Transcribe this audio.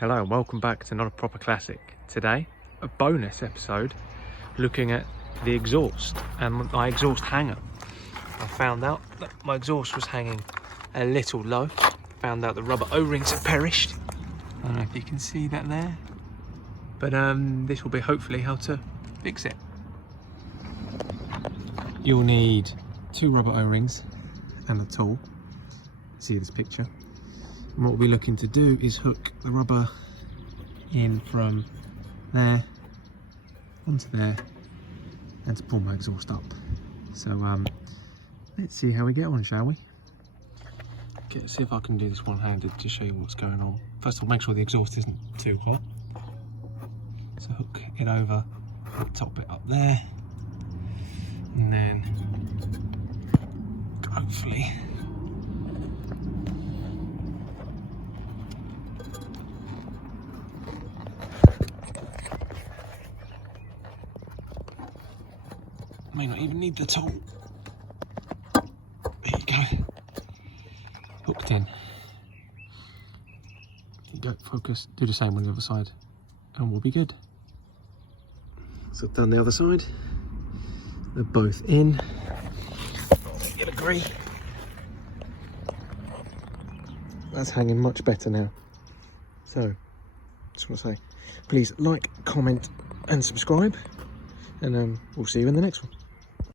Hello and welcome back to Not a Proper Classic. Today, a bonus episode looking at the exhaust and my exhaust hanger. I found out that my exhaust was hanging a little low. Found out the rubber O-rings had perished. I don't know if you can see that there. But this will be hopefully how to fix it. You'll need 2 rubber O-rings and a tool. See this picture. And what we're looking to do is hook the rubber in from there onto there and to pull my exhaust up. So let's see how we get on, shall we? Okay, let's see if I can do this one-handed to show you what's going on. First of all, make sure the exhaust isn't too hot. So hook it over the top bit up there, and then hopefully may not even need the tool. There you go. Hooked in. There you go, focus. Do the same on the other side and we'll be good. So I've done the other side. They're both in. You'll agree. That's hanging much better now. So, just want to say, please like, comment and subscribe. And we'll see you in the next one.